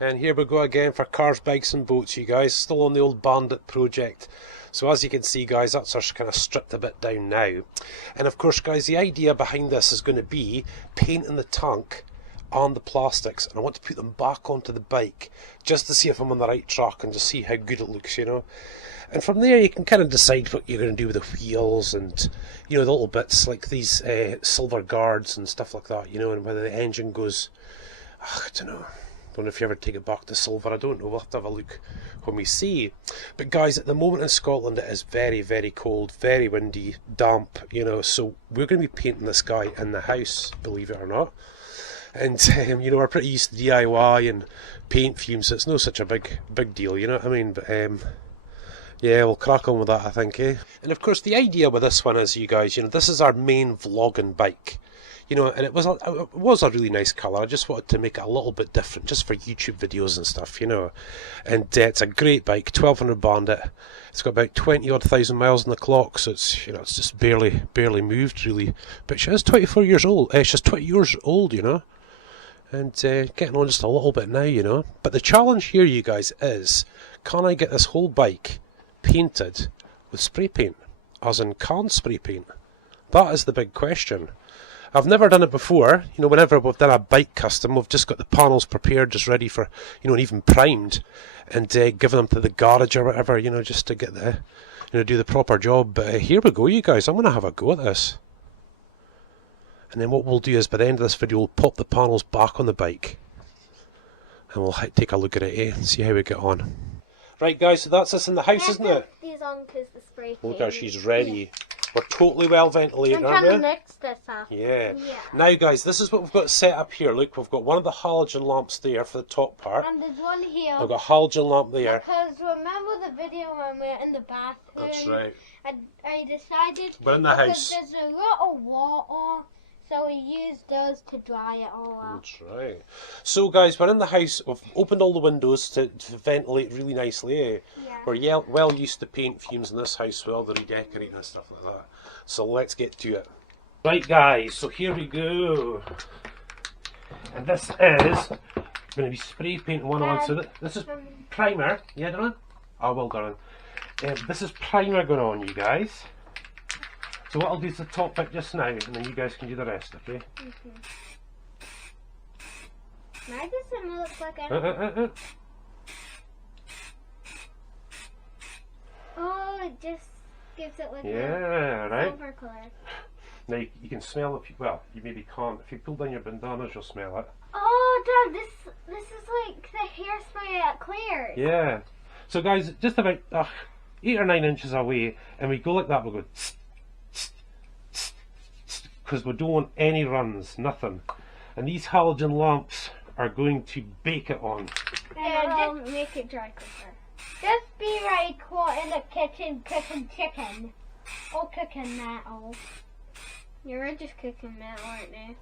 And here we go again for cars, bikes and boats, you guys. Still on the old Bandit project. So as you can see, guys, that's our kind of stripped a bit down now. And of course, guys, the idea behind this is going to be painting the tank on the plastics. And I want to put them back onto the bike just to see if I'm on the right track and just see how good it looks, you know. And from there you can kind of decide what you're going to do with the wheels and, you know, the little bits like these silver guards and stuff like that, you know, and whether the engine goes, I don't know if you ever take it back to silver. I don't know. We'll have to have a look when we see. But guys, at the moment in Scotland it is very, very cold, very windy, damp, you know, so we're going to be painting this guy in the house, believe it or not. And you know, we're pretty used to DIY and paint fumes, so it's no such a big deal, you know what I mean? But yeah, we'll crack on with that, I think, eh? And of course the idea with this one is, you guys, you know, this is our main vlogging bike. You know, and it was a really nice colour. I just wanted to make it a little bit different, just for YouTube videos and stuff, you know. And it's a great bike, 1200 Bandit. It's got about 20,000 miles on the clock, so it's, you know, it's just barely moved really. But she is 24 years old. She's 20 years old, you know, and getting on just a little bit now, you know. But the challenge here, you guys, is can I get this whole bike painted with spray paint, as in can spray paint? That is the big question. I've never done it before. You know, whenever we've done a bike custom, we've just got the panels prepared, just ready for, you know, and even primed, and given them to the garage or whatever, you know, just to get the, you know, do the proper job. But here we go, you guys. I'm going to have a go at this. And then what we'll do is, by the end of this video, we'll pop the panels back on the bike. And we'll take a look at it, and see how we get on. Right, guys, so that's us in the house, isn't it? These on because the spray Look how she's ready. We're totally well ventilated, I'm aren't trying we? to mix this up. Yeah. Now, guys, this is what we've got set up here. Look, we've got one of the halogen lamps there for the top part. And there's one here. I've got a halogen lamp there. Because remember the video when we were in the bathroom? That's right. And I decided We're in the house. there's a lot of water, so we used those to dry it all out. That's right. So, guys, we're in the house. We've opened all the windows to ventilate really nicely, eh? Yeah. We're well used to paint fumes in this house with all the redecorating and stuff like that. So let's get to it. Right, guys, so here we go. And this is going to be spray painting one on. So this is primer. Yeah, Dylan? Oh, well done. This is primer going on, you guys. So what I'll do is the top bit just now, and then you guys can do the rest, okay? Why does it look like anything? Oh, it just gives it like yeah, right. silver colour. Now you can smell it. Well, you maybe can't. If you pull down your bandanas, you'll smell it. Oh, Dad, this is like the hairspray that clears. Yeah. So, guys, just about 8 or 9 inches away, and we go like that. We'll go because we don't want any runs, nothing. And these halogen lamps are going to bake it on. Yeah, just make it dry quicker. Just be like what in the kitchen cooking chicken. Or cooking metal. You're just cooking metal, aren't you?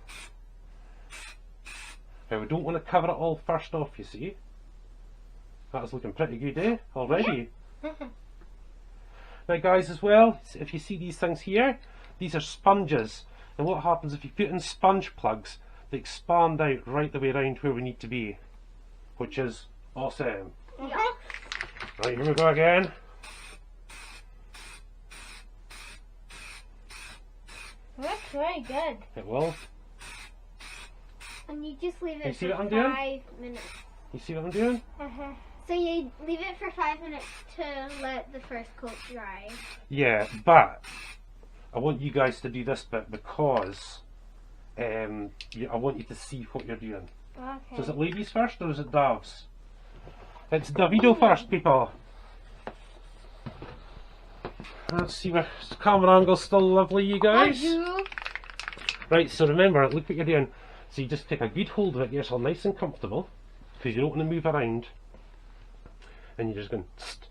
Now we don't want to cover it all first off, you see. That's looking pretty good, eh? Already. Yeah. Now, guys, as well, if you see these things here, these are sponges. And what happens if you put in sponge plugs, they expand out right the way around where we need to be, which is awesome. Yeah. Right, here we go again. Looks very good. It will. And you just leave You it see for what I'm doing? 5 minutes. You see what I'm doing? So you leave it for 5 minutes to let the first coat dry. Yeah, but I want you guys to do this bit because I want you to see what you're doing. Okay. So is it ladies first or is it Davs? It's Davido first, people. Let's see where the camera angle's still lovely, you guys. Right, so remember, look what you're doing. So you just take a good hold of it, get yourself nice and comfortable, because you don't want to move around. And you're just going tst,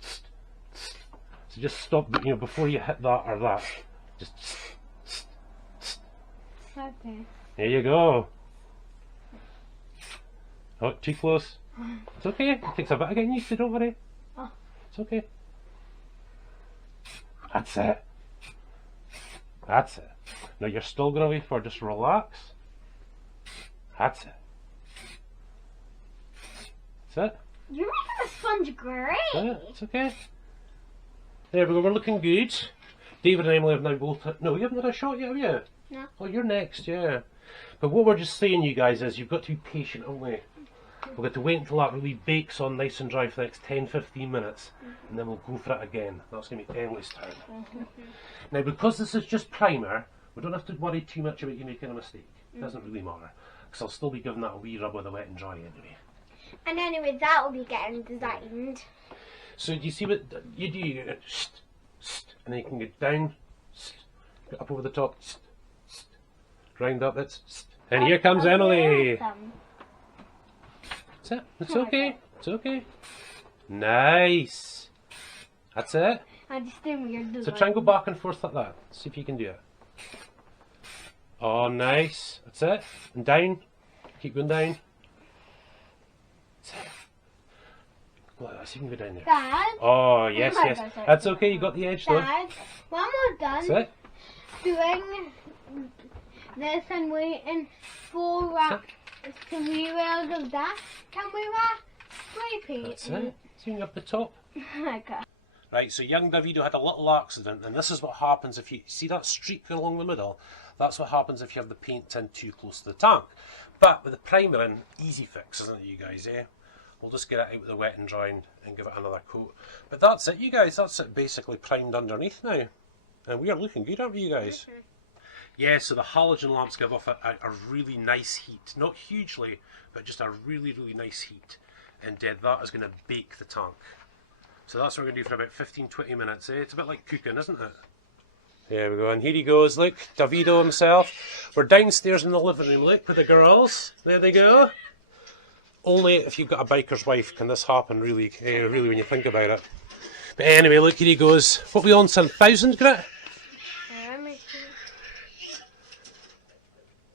tst, tst. So just stop, you know, before you hit that or that. Just tst, tst, tst. Okay. There you go. Oh, too close. It's okay, it takes a bit of getting used to, don't worry. Oh. It's okay. That's it. That's it. Now you're still going to wait for just relax. That's it. That's it. You're making the sponge great. That's it. It's okay. There we go. We're looking good. David and Emily have now both... No, you haven't had a shot yet, have you? No. Oh, you're next, yeah. But what we're just saying, you guys, is you've got to be patient, haven't we? We've got to wait until that really bakes on nice and dry for the next 10-15 minutes, and then we'll go for it again. That's going to be Emily's turn. Now, because this is just primer, we don't have to worry too much about you making a mistake. It doesn't really matter, because I'll still be giving that a wee rub with the wet and dry anyway. And anyway, that will be getting designed. So do you see what you do? You go, and then you can get down, go up over the top, round up, and here comes Emily. That's it. It's okay. It's okay. Nice. That's it. I just do weird design. So try and go back and forth like that. See if you can do it. Oh, nice. That's it. And down. Keep going down. That's it. Go like that. See if you can go down there. Dad. Oh, yes, yes. That's okay. You got the edge though. Dad, when we're done That's it. doing this and waiting for to rebuild of that, can we spray paint? That's it. See you up the top. Okay. Right, so young Davido had a little accident, and this is what happens if you see that streak along the middle. That's what happens if you have the paint in too close to the tank. But with the primer in, easy fix, isn't it, you guys? Eh? We'll just get it out with the wet and dry and give it another coat. But that's it, you guys. That's it, basically primed underneath now, and we are looking good, aren't we, you guys? Yeah, so the halogen lamps give off a really nice heat. Not hugely, but just a really, really nice heat. And that is going to bake the tank. So that's what we're going to do for about 15-20 minutes. Eh? It's a bit like cooking, isn't it? There we go, and here he goes, look, Davido himself. We're downstairs in the living room, look, with the girls. There they go. Only if you've got a biker's wife can this happen, really, really when you think about it. But anyway, look, here he goes. What are we on, son? 1,000, Grit?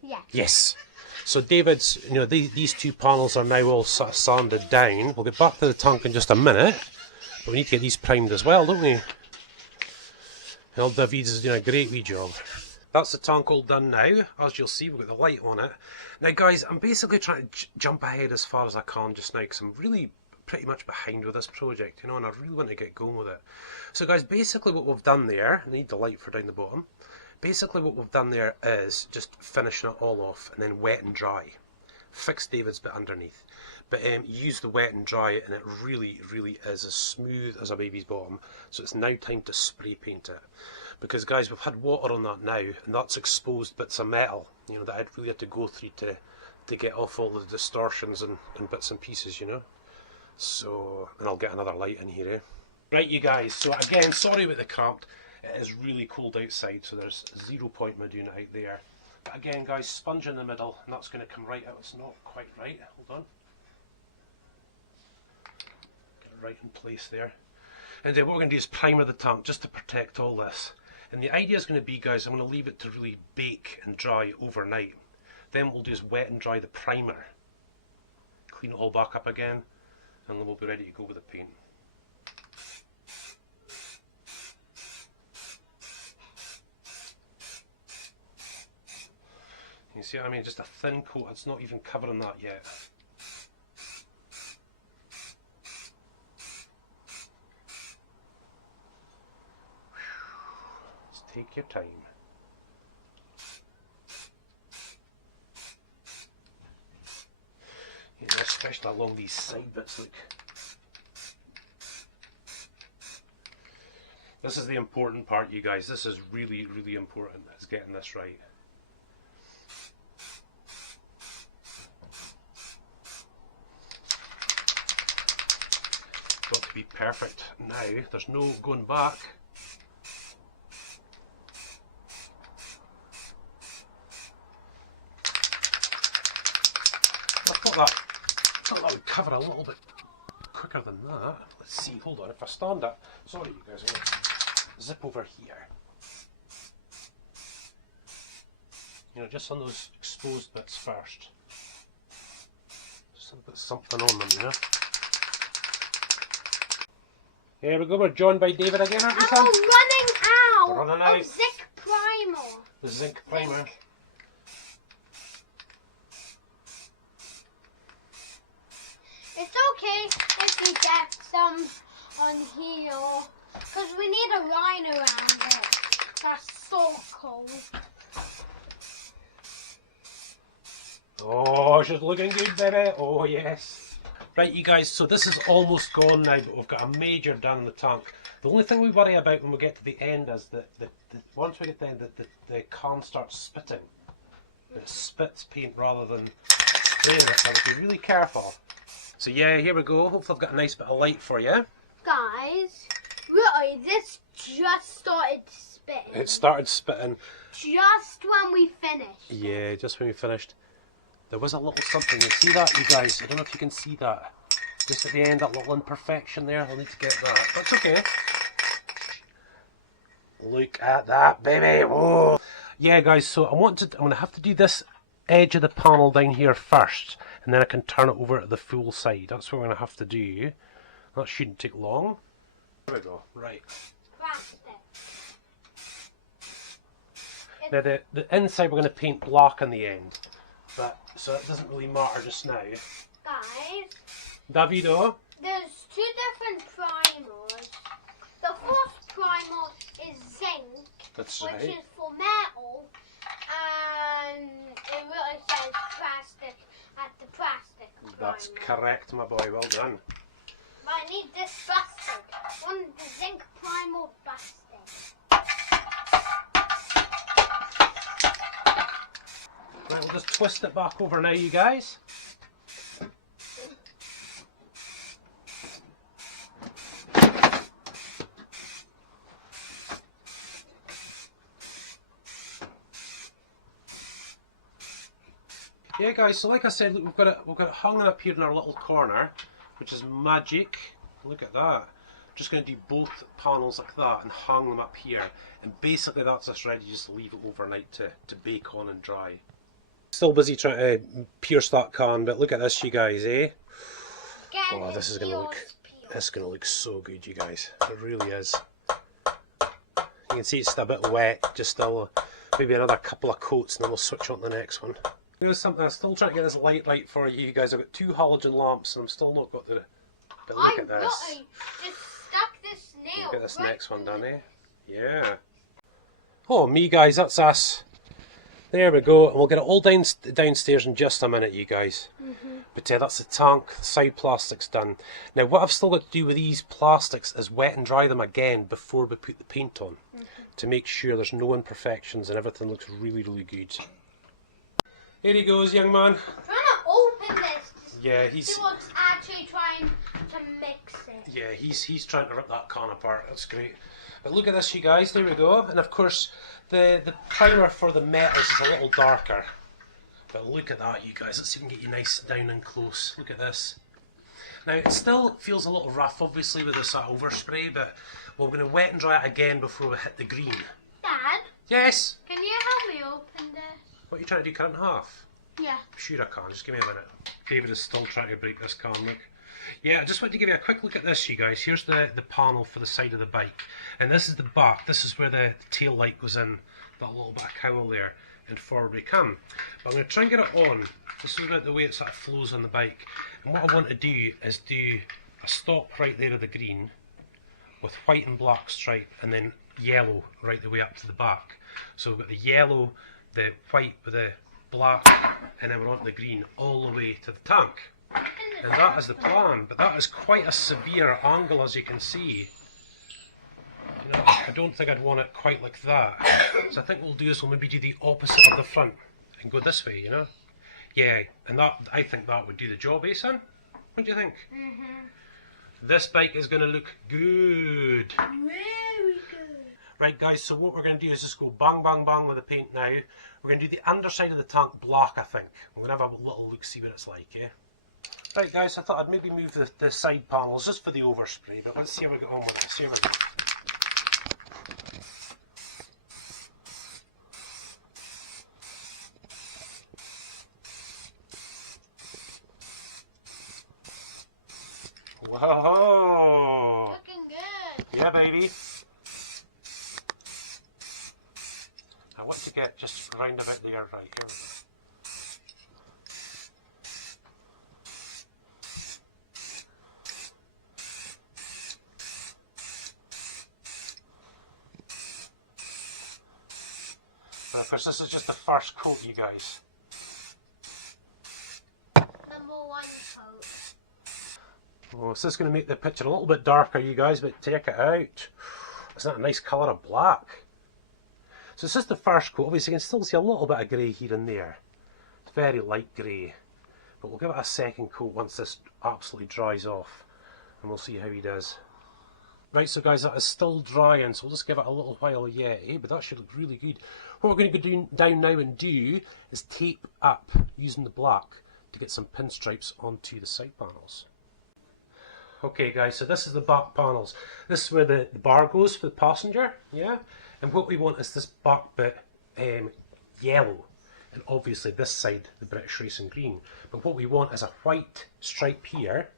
Yeah. Yes. So David's, these two panels are now all sort of sanded down. We'll get back to the tank in just a minute. But we need to get these primed as well, don't we? Well, David's is doing a great wee job. That's the tank all done now. As you'll see, we've got the light on it. Now guys, I'm basically trying to jump ahead as far as I can just now, because I'm really pretty much behind with this project, and I really want to get going with it. So guys, basically what we've done there, I need the light for down the bottom. Basically what we've done there is just finishing it all off and then wet and dry. Fix David's bit underneath. But use the wet and dry, and it really, really is as smooth as a baby's bottom. So it's now time to spray paint it. Because guys, we've had water on that now, and that's exposed bits of metal, that I'd really had to go through to get off all the distortions and bits and pieces, So, and I'll get another light in here, eh? Right, you guys, so again, sorry about the cramped. It is really cold outside, so there's 0 point in me doing it out there. But again, guys, sponge in the middle, and that's going to come right out. It's not quite right. Hold on. Get it right in place there. And then what we're going to do is primer the tank just to protect all this. And the idea is going to be, guys, I'm going to leave it to really bake and dry overnight. Then what we'll do is wet and dry the primer. Clean it all back up again, and then we'll be ready to go with the paint. You see what I mean? Just a thin coat, it's not even covering that yet. Just take your time. Especially along these side bits, look. This is the important part, you guys. This is really, really important, is getting this right. Got to be perfect now. There's no going back. I thought that would cover a little bit quicker than that. Let's see, hold on, if I stand up, sorry you guys, I'm going to zip over here. Just on those exposed bits first. Just put something on them, Here we go, we're joined by David again, aren't we, son? I'm running out, We're running out of zinc primer. The zinc primer. It's okay on here, because we need a line around it. That's so cool. Oh, she's looking good, baby. Oh, yes. Right, you guys, so this is almost gone now, but we've got a major done in the tank. The only thing we worry about when we get to the end is that once we get to the end, the can starts spitting. It spits paint rather than spraying it, so be really careful. So yeah, here we go. Hopefully I've got a nice bit of light for you. Guys, really, this just started spitting. It started spitting. Just when we finished. Yeah, just when we finished. There was a little something. You see that, you guys? I don't know if you can see that. Just at the end, that little imperfection there. I'll need to get that. That's okay. Look at that, baby. Whoa. Yeah, guys, so I'm going to have to do this edge of the panel down here first, and then I can turn it over to the full side. That's what we're going to have to do. That shouldn't take long. There we go. Right. Now, the inside we're going to paint black on the end. But, so it doesn't really matter just now. Guys, Davido? There's two different primers. The first primer is zinc, That's which right. is for metal, and it really says plastic at the plastic primer. That's correct, my boy. Well done. But I need this busted. One, the zinc primer busted. Right, we'll just twist it back over now, you guys. Yeah, guys. So, like I said, look, we've got it hung up here in our little corner, which is magic. Look at that. Just going to do both panels like that and hang them up here, and basically that's us ready. Just leave it overnight to bake on and dry. Still busy trying to pierce that can, but look at this, you guys, eh? Oh, this is gonna look so good, you guys. It really is. You can see it's still a bit wet, just still maybe another couple of coats, and then we'll switch on to the next one. Here's something I'm still trying to get this light right for you guys. I've got 2 halogen lamps, and I'm still not got the. But look at this. I just stuck this nail. Look at this right next one done, eh? Yeah. Oh, me, guys, that's us. There we go, and we'll get it all downstairs in just a minute, you guys. But that's the tank, the side plastic's done. Now what I've still got to do with these plastics is wet and dry them again before we put the paint on, to make sure there's no imperfections and everything looks really, really good. Here he goes, young man. I'm trying to open this to he's see what's actually trying to mix it. Yeah, he's trying to rip that can apart. That's great. But look at this, you guys. There we go. And of course, the primer for the metals is a little darker. But look at that, you guys. Let's see if we can get you nice down and close. Look at this. Now, it still feels a little rough, obviously, with this overspray, but we're going to wet and dry it again before we hit the green. Dad? Yes? Can you help me open this? What are you trying to do? Cut it in half? Yeah. Sure I can. Just give me a minute. David is still trying to break this can, look. Yeah, I just want to give you a quick look at this, you guys. Here's the panel for the side of the bike. And this is the back. This is where the tail light goes in, that little bit of cowl there, and forward we come. But I'm going to try and get it on. This is the way it sort of flows on the bike. And what I want to do is do a stop right there of the green with white and black stripe, and then yellow right the way up to the back. So we've got the yellow, the white with the black, and then we're on to the green all the way to the tank. And that is the plan, but that is quite a severe angle, as you can see. You know, I don't think I'd want it quite like that. So I think what we'll do is we'll maybe do the opposite of the front and go this way, you know? Yeah, and that, I think that would do the job, eh, son? What do you think? This bike is going to look good. Very good. Right, guys, so what we're going to do is just go bang, bang, bang with the paint now. We're going to do the underside of the tank black, I think. We're going to have a little look, see what it's like, yeah? Right, guys, I thought I'd maybe move the side panels just for the overspray, but let's see how we get on with this. Here we go. Whoa! Looking good. Yeah, baby. I want to get just round about there, right, here we go. And of course this is just the first coat, you guys. Number 1 coat. Oh, so this is going to make the picture a little bit darker, you guys, but check it out. Isn't that a nice colour of black? So this is the first coat. Obviously you can still see a little bit of grey here and there. It's very light grey. But we'll give it a second coat once this absolutely dries off. And we'll see how he does. Right, so guys, that is still drying, so we'll just give it a little while yet, but that should look really good. What we're going to go down now and do is tape up using the black to get some pinstripes onto the side panels. Okay guys, so this is the back panels. This is where the bar goes for the passenger, yeah? And what we want is this back bit yellow. And obviously this side, the British Racing green. But what we want is a white stripe here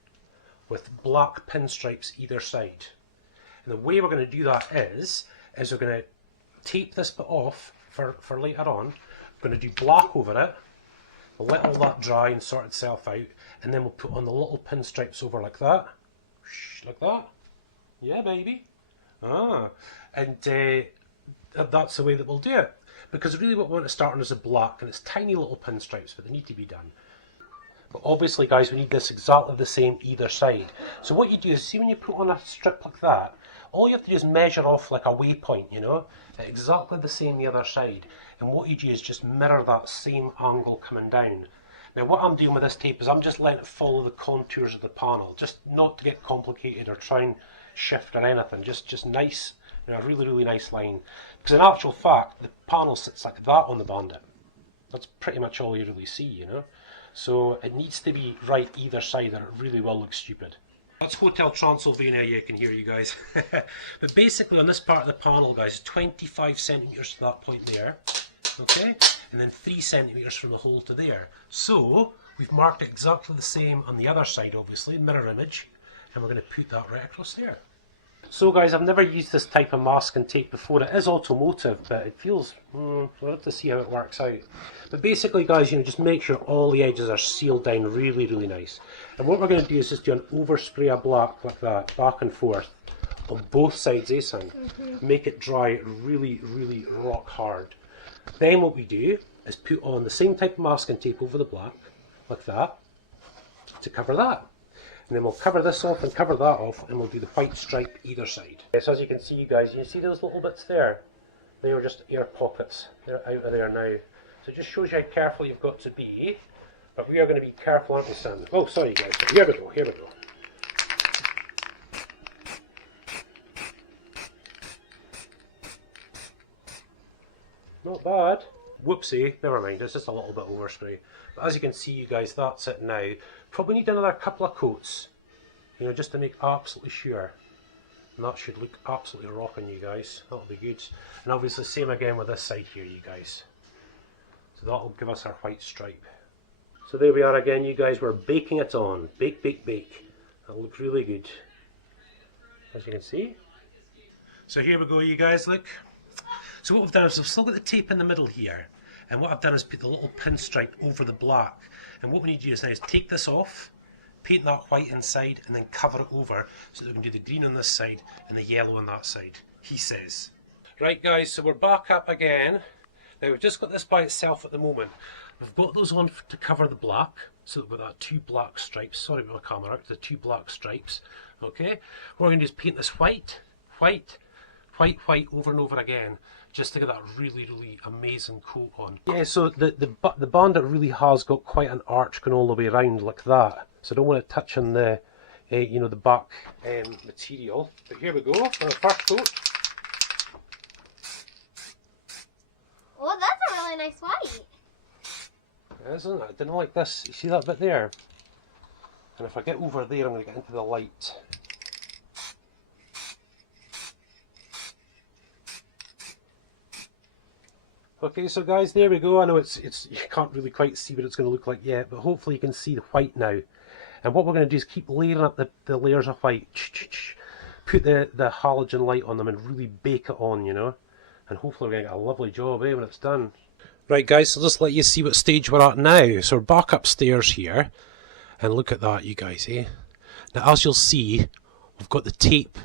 with black pinstripes either side. And the way we're going to do that is we're going to tape this bit off for later on. We're going to do black over it. We'll let all that dry and sort itself out. And then we'll put on the little pinstripes over like that. Like that. Yeah, baby. Ah. And that's the way that we'll do it. Because really what we want to start on is a black, and it's tiny little pinstripes, but they need to be done. But obviously, guys, we need this exactly the same either side. So what you do is, see when you put on a strip like that, all you have to do is measure off like a waypoint, you know, at exactly the same the other side. And what you do is just mirror that same angle coming down. Now what I'm doing with this tape is I'm just letting it follow the contours of the panel, just not to get complicated or try and shift or anything, just nice, you know, a really, really nice line. Because in actual fact, the panel sits like that on the Bandit. That's pretty much all you really see, you know. So it needs to be right either side or it really will look stupid. That's Hotel Transylvania, you can hear you guys. But basically on this part of the panel, guys, 25 centimetres to that point there, okay? And then 3 centimetres from the hole to there. So we've marked it exactly the same on the other side, obviously, mirror image, and we're going to put that right across there. So guys, I've never used this type of masking tape before. It is automotive, but it feels, we'll have to see how it works out. But basically guys, you know, just make sure all the edges are sealed down really, really nice. And what we're going to do is just do an overspray of black like that, back and forth, on both sides, son? Make it dry really, really rock hard. Then what we do is put on the same type of masking tape over the black, like that, to cover that. And then we'll cover this off and cover that off, and we'll do the white stripe either side. So as you can see, you guys, you see those little bits there? They were just air pockets. They're out of there now. So it just shows you how careful you've got to be. But we are going to be careful, aren't we, son? Oh, sorry guys. Here we go, here we go. Not bad. Whoopsie, never mind, it's just a little bit overspray. But as you can see, you guys, that's it now. Probably need another couple of coats, you know, just to make absolutely sure. And that should look absolutely rocking, you guys. That'll be good. And obviously same again with this side here, you guys. So that'll give us our white stripe. So there we are again, you guys. We're baking it on. Bake, bake, bake. That'll look really good, as you can see. So here we go, you guys, look. So what we've done is we've still got the tape in the middle here, and what I've done is put the little pinstripe over the black. And what we need to do is now is take this off, paint that white inside, and then cover it over so that we can do the green on this side and the yellow on that side, he says. Right guys, so we're back up again. Now we've just got this by itself at the moment. We've got those on to cover the black, so that we've got that 2 black stripes. Sorry about my camera, the 2 black stripes. Okay, what we're going to do is paint this white, white, white, white over and over again, just to get that really, really amazing coat on. Yeah, so the Bandit really has got quite an arch going all the way around like that. So I don't want it touching the, you know, the back material. But here we go for the first coat. Oh, that's a really nice white. Isn't it? I didn't like this. You see that bit there? And if I get over there, I'm going to get into the light. Okay, so guys, there we go. I know it's you can't really quite see what it's going to look like yet, but hopefully you can see the white now. And what we're going to do is keep layering up the layers of white. Put the halogen light on them and really bake it on, you know. And hopefully we're going to get a lovely job, when it's done. Right guys, so just let you see what stage we're at now. So we're back upstairs here. And look at that, you guys, eh? Now as you'll see, we've got the tape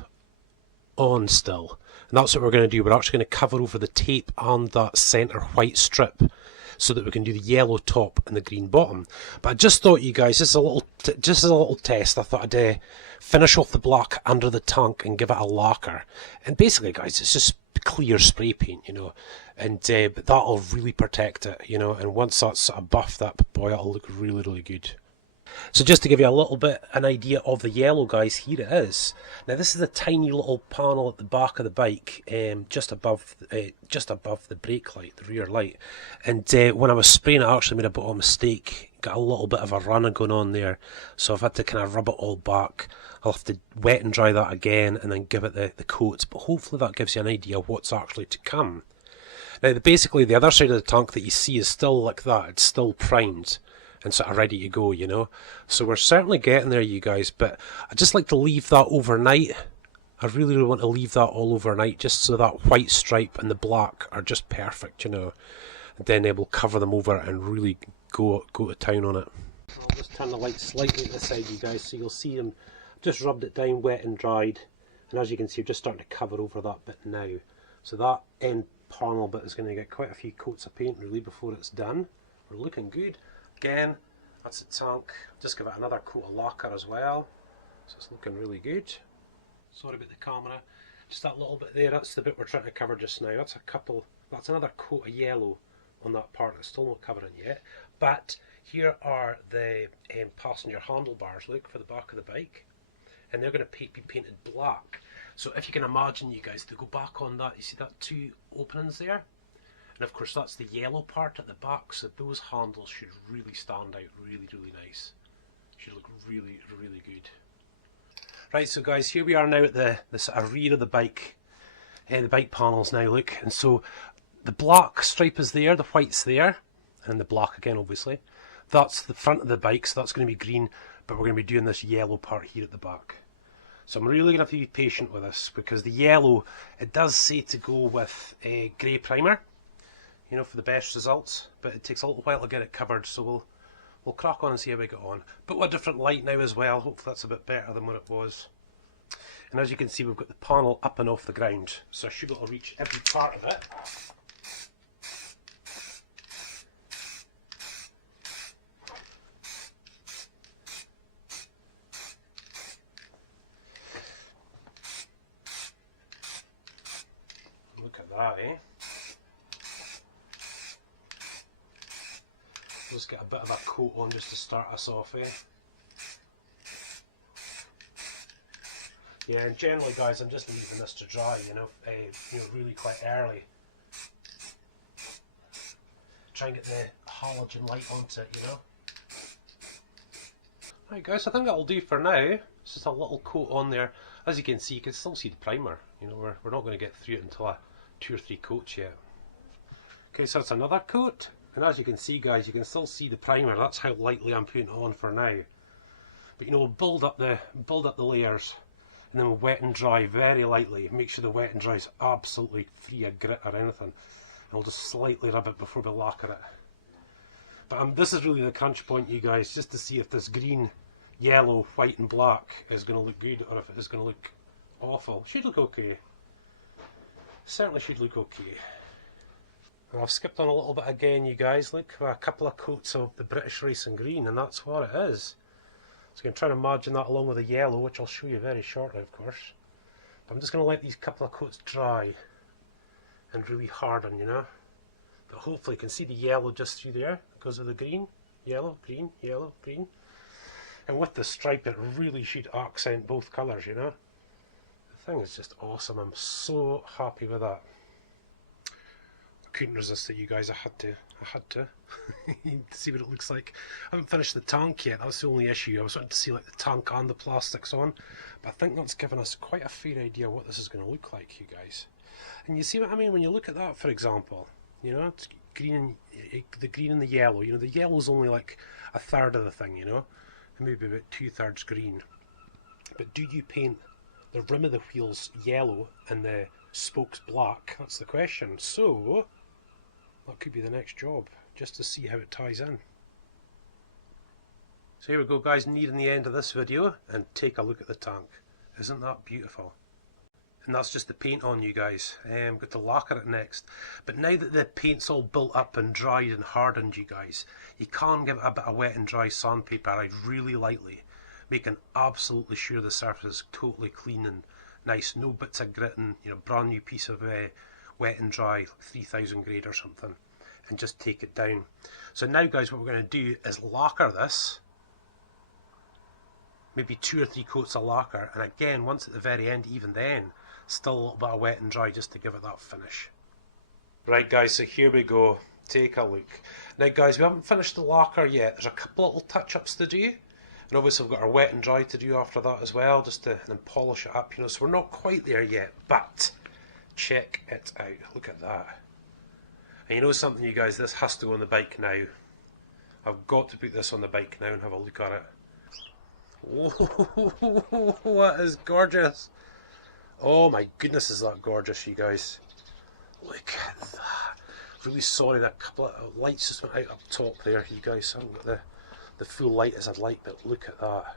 on still. And that's what we're going to do. We're actually going to cover over the tape on that centre white strip so that we can do the yellow top and the green bottom. But I just thought, you guys, just as a little test, I thought I'd finish off the black under the tank and give it a lacquer. And basically, guys, it's just clear spray paint, you know, and but that'll really protect it, you know, and once that's sort of buffed up, boy, it'll look really, really good. So just to give you a little bit an idea of the yellow, guys, here it is. Now this is a tiny little panel at the back of the bike, just above the brake light, the rear light. And when I was spraying it, I actually made a bit of a mistake. Got a little bit of a runner going on there, so I've had to kind of rub it all back. I'll have to wet and dry that again and then give it the coat. But hopefully that gives you an idea of what's actually to come. Now basically the other side of the tank that you see is still like that. It's still primed and sort of ready to go, you know. So we're certainly getting there, you guys, but I just like to leave that overnight. I really, really want to leave that all overnight, just so that white stripe and the black are just perfect, you know. And then we'll cover them over and really go to town on it. I'll just turn the light slightly to the side, you guys, so you'll see them. Just rubbed it down, wet and dried, and as you can see, we're just starting to cover over that bit now. So that end panel bit is going to get quite a few coats of paint really before it's done. We're looking good. Again, that's the tank. Just give it another coat of lacquer as well, so it's looking really good. Sorry about the camera, just that little bit there, that's the bit we're trying to cover just now. That's another coat of yellow on that part that's still not covering yet. But here are the passenger handlebars, look, for the back of the bike, and they're going to be painted black. So if you can imagine, you guys, to go back on that, you see that two openings there? And of course that's the yellow part at the back, so those handles should really stand out really, really nice. Should look really, really good. Right, so guys, here we are now at the sort of rear of the bike panels now, look. And so the black stripe is there, the white's there, and the black again, obviously. That's the front of the bike, so that's going to be green, but we're going to be doing this yellow part here at the back. So I'm really going to have to be patient with this, because the yellow, it does say to go with a grey primer, you know, for the best results, but it takes a little while to get it covered, so we'll crack on and see how we get on. But with a different light now as well, hopefully that's a bit better than what it was. And as you can see, we've got the panel up and off the ground, so I should be able to reach every part of it. Look at that, eh? Just get a bit of a coat on just to start us off, eh? Yeah, and generally, guys, I'm just leaving this to dry, you know, really quite early. Try and get the halogen light onto it, you know. Right, guys, I think that'll do for now. It's just a little coat on there. As you can see, you can still see the primer. You know, we're not going to get through it until 2 or 3 coats yet. Okay, so that's another coat. And as you can see, guys, you can still see the primer. That's how lightly I'm putting it on for now. But you know, we'll build up the layers, and then we'll wet and dry very lightly. Make sure the wet and dry is absolutely free of grit or anything. And we'll just slightly rub it before we lacquer it. But this is really the crunch point, you guys, just to see if this green, yellow, white and black is going to look good or if it is going to look awful. Should look okay. Certainly should look okay. And I've skipped on a little bit again, you guys. Look, a couple of coats of the British Racing Green, and that's what it is. So you can try and imagine that along with the yellow, which I'll show you very shortly, of course. But I'm just going to let these couple of coats dry and really harden, you know. But hopefully you can see the yellow just through there. It goes with the green, yellow, green, yellow, green. And with the stripe, it really should accent both colours, you know. The thing is just awesome. I'm so happy with that. I couldn't resist it, you guys. I had to. See what it looks like. I haven't finished the tank yet. That was the only issue. I was wanting to see like the tank and the plastics on, but I think that's given us quite a fair idea what this is going to look like, you guys. And you see what I mean when you look at that, for example. You know, it's green, the green and the yellow. You know, the yellow's only like a third of the thing, you know, and maybe about 2/3 green. But do you paint the rim of the wheels yellow and the spokes black? That's the question. So that could be the next job, just to see how it ties in. So here we go, guys, nearing the end of this video, and take a look at the tank. Isn't that beautiful? and that's just the paint on, you guys. Got to lacquer it next. But now that the paint's all built up and dried and hardened, you guys, you can give it a bit of wet and dry sandpaper really lightly, making absolutely sure the surface is totally clean and nice, no bits of grit, and brand new piece of wet and dry, like 3000 grade or something, and just take it down. So now, guys, what we're going to do is lacquer this, maybe 2 or 3 coats of lacquer, and again, once at the very end, even then, still a little bit of wet and dry just to give it that finish. Right, guys, so here we go. Take a look. Now, guys, we haven't finished the lacquer yet. There's a couple of little touch-ups to do, and obviously we've got our wet and dry to do after that as well, just to then polish it up, so we're not quite there yet, but check it out. Look at that. And you know something, you guys, this has to go on the bike now. I've got to put this on the bike now and have a look at it. Oh, that is gorgeous. Oh my goodness, is that gorgeous, you guys. Look at that. Really sorry that a couple of lights just went out up top there, you guys. I haven't got the full light as I'd like, but look at that.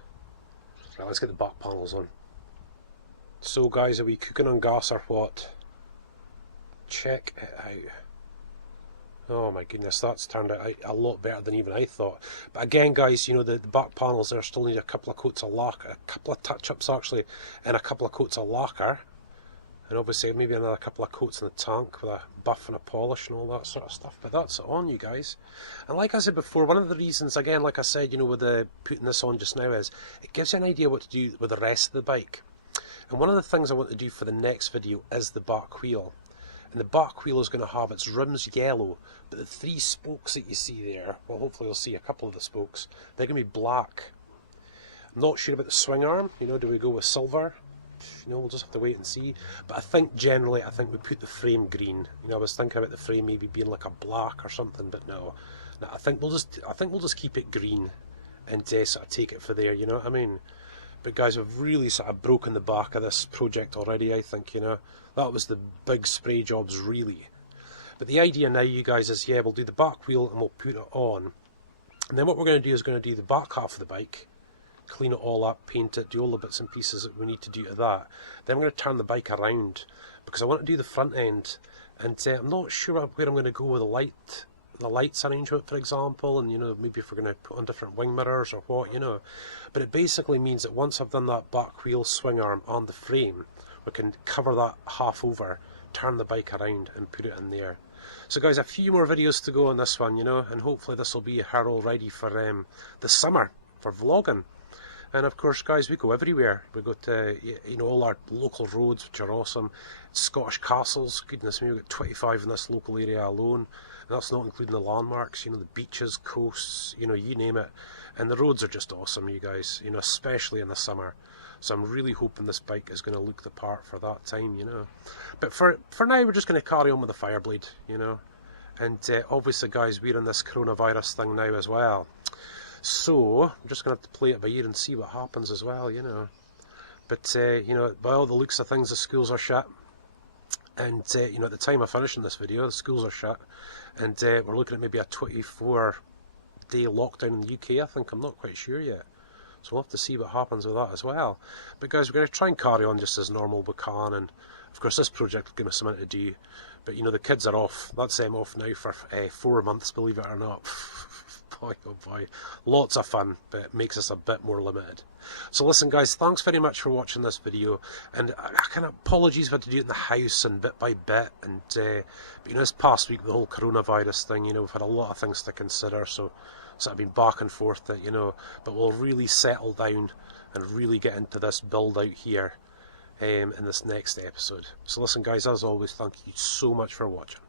Right, let's get the back panels on. So, guys, are we cooking on gas or what? Check it out. Oh my goodness, that's turned out a lot better than even I thought. But again, guys, the back panels there still need a couple of coats of lacquer, a couple of touch-ups actually, and a couple of coats of lacquer. And obviously maybe another couple of coats in the tank with a buff and a polish and all that sort of stuff. But that's it on, you guys. And like I said before, one of the reasons, again, like I said, with putting this on just now, is it gives you an idea what to do with the rest of the bike. And one of the things I want to do for the next video is the back wheel. And the back wheel is going to have its rims yellow, but the 3 spokes that you see there, well, hopefully you'll see a couple of the spokes, they're going to be black. I'm not sure about the swing arm, do we go with silver? We'll just have to wait and see. But I think generally, I think we put the frame green. I was thinking about the frame maybe being like a black or something, but no. I think we'll just keep it green and sort of take it for there. You know what I mean? But guys, we've really sort of broken the back of this project already. I think that was the big spray jobs really. But the idea now, you guys, is we'll do the back wheel and we'll put it on, and then what we're going to do is do the back half of the bike. Clean it all up, paint it, do all the bits and pieces that we need to do to that. Then I'm going to turn the bike around because I want to do the front end, and I'm not sure where I'm going to go with the lights arrangement, for example, and maybe if we're going to put on different wing mirrors or what, But it basically means that once I've done that back wheel, swing arm and the frame, we can cover that half over, turn the bike around and put it in there. So guys, a few more videos to go on this one, and hopefully this will be her all ready for the summer, for vlogging. And of course, guys, we go everywhere. We go to all our local roads, which are awesome. Scottish castles, goodness me, we've got 25 in this local area alone. And that's not including the landmarks, the beaches, coasts, you name it. And the roads are just awesome, you guys, especially in the summer. So I'm really hoping this bike is going to look the part for that time, But for now, we're just going to carry on with the Fireblade, And obviously, guys, we're in this coronavirus thing now as well. So I'm just going to have to play it by ear and see what happens as well, But, by all the looks of things, the schools are shut. And, at the time of finishing this video, the schools are shut. And we're looking at maybe a 24-day lockdown in the UK, I think. I'm not quite sure yet. So we'll have to see what happens with that as well. But, guys, we're going to try and carry on just as normal we can. And, of course, this project will give us something to do. But, the kids are off. That's them off now for 4 months, believe it or not. Boy, oh boy, lots of fun, but it makes us a bit more limited. So listen, guys, thanks very much for watching this video, and kind of apologies if I had to do it in the house and bit by bit, and but this past week, the whole coronavirus thing, we've had a lot of things to consider, so I've been back and forth, but we'll really settle down and really get into this build out here in this next episode. So listen, guys, as always, thank you so much for watching.